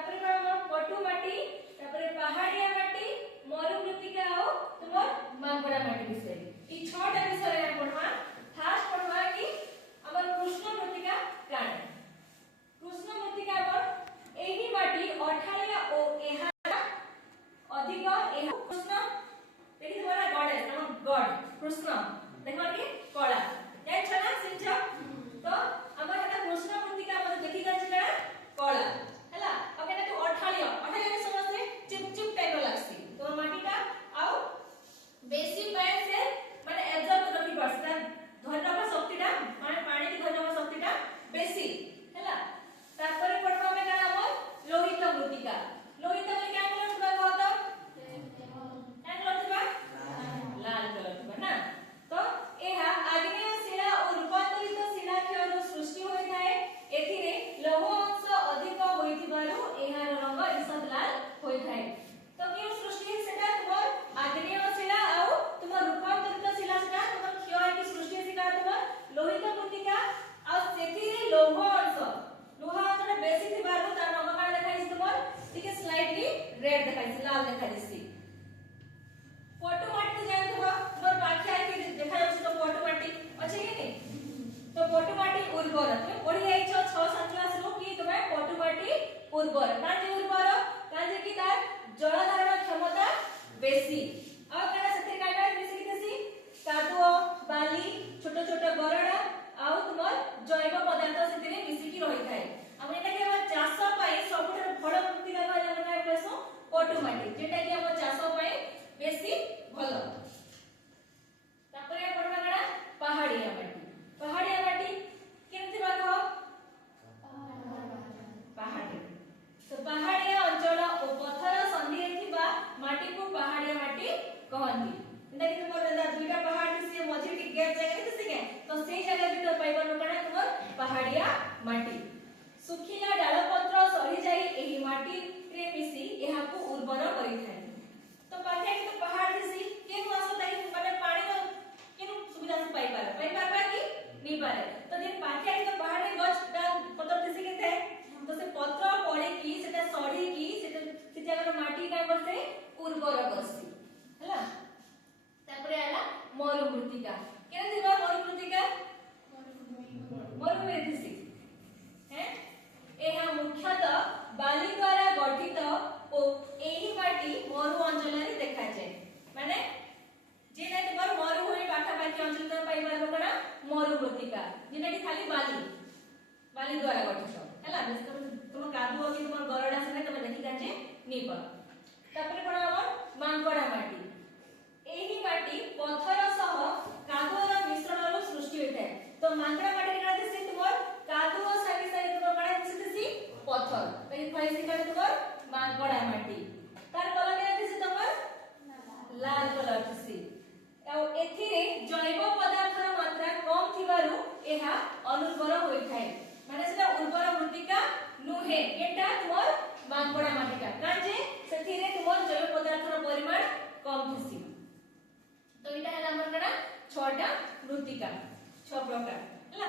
तापर हम पटु माटी तापर पहाड़िया माटी मरु मृत्तिका और तुमर मांगड़ा माटी विषय ई छटा विषय हम पढवा फास्ट पढवा कि हमर कृष्ण मृत्तिका काण कृष्ण मृत्तिका पर एही माटी अठालिया ओ एहा अधिक एहा कृष्ण देखि तुम्हारा गॉडेस हम गॉड कृष्ण देखो कि कला जाय छना सिंच तो हमर हटा कृष्ण मृत्तिका मते देखि गछ ना कला हला ओके ना तो अठालिया अठालिया समझते चिप चिप टाइप लागसी तो माटीटा आउ बेसी पाए से माने एब्जॉर्ब करके पड़ता धरनवा शक्तिटा माने पानी की धरनवा शक्तिटा बेसी हला तापर पडवा में काना हमर लोहित मृत्तिका लोहित में क्या कलर थबा कहत क्या कलर थबा लाल कलर थबा ना तो एहा आग्नेय शिला और रूपांतरित शिला क्षयरु सृष्टि होय थाए एथिरे लौह अंश अधिक होइथिबारु एहार रंग ईषद लाल होय थाए तो केउ सृष्टि सेटा तुमर आग्नेय शिला और तुमर रूपांतरित शिला सेटा तुमर क्षय की सृष्टि शिला तुमर लोहित मृत्तिका और सेथिरे लौह अंशटा बेसी थिबारु तार रंग काण देखाइछ तुमर ठीक स्लाइटली रेड देखाइछ लाल देखाइछ पटु माटी जानथबो तुमर पाखिया के देखाइछ तो पटु माटी अछि कि नै तो पटु माटी उर्वर तुम पढि आइछ 6-7 क्लास रो कि तुमे पटु माटी उर्वर काजे उर्वर काजे कि तार जल धारण क्षमता बेसी आ काना सथे काटा बेसी किसी कादुओ बाली छोट छोट गरडा आ तुमर जैव पदार्थ सेतिरे मिसी की रहि थाए हम एटा के चाष पई सबुठर बड़ मृत्ति लगा हम काय कहसो पटु माटी जेटा कि हम चाष पई बेसी भलो तापरे पडवा गडा पहाड़िया माटी केमथि बाको पहाड़ी तो पहाड़िया अंचल ओ पत्थर संधि थिबा माटी को पहाड़िया माटी कहंती एटा कि तुमर दुईटा पहाड़ से मझी टी गैप जगह दिसि के तो सेही जगह भीतर पाइबन काना तुमर पहाड़िया माटी सुखिला डाल पत्र सही जाई एही माटी रे मिसी एहा को उर्वर करि थाए तो पाखे कि तो पहाड़ दिसि केनु आसो ताकि माने पानी रो केनु सुविधा से पाई पारबा कि नहीं पारे तो दिन पाखे कि तो पहाड़ रे गछ पत्र दिसि के थे तो से पत्र पड़े कि सेटा सड़ी कि सेटा से जगह माटी का करसे उर्वर करसी हला तापरे आला मरु मृत्तिका केन दिबा मरु मृत्तिका मरु में दिसि हैं एहा मुख्यतः बाली द्वारा गठित ओ एही माटी मरु अंचल रे देखा जाय माने जे नै तमर मरु होई पाखा पाखी अंचल त पाई बार कोना मरु मृत्तिका जेना कि खाली बाली द्वारा गठित हला तुम कादुओ कि तुम गरडा से तुम देखि काजे नी पर तापर कोना हमर मांगड़ा माटी एही माटी पत्थर सह कादुओर मिश्रण रो सृष्टि होय थाए तो मांगड़ा माटी केना दिसि तुमर कादुओ सारी सारी तुम काडा दिसि पत्थर तई फई से काडा तुमर मांगड़ा माटी तार कलर केना दिसि तुमर लाल कलर दिसि और एथिरे जैव पदार्थर मात्रा कम थिबारु एहा अनुर्वर होय थाए माने सेटा उर्वर मृत्तिका नुहे एटा तुमर मांगड़ा माटीटा काजे सेथिरे तुमर जैव पदार्थर परिमाण कम थिसि तो इटा हला हमर कना 6टा मृत्तिका 6 प्रकार हला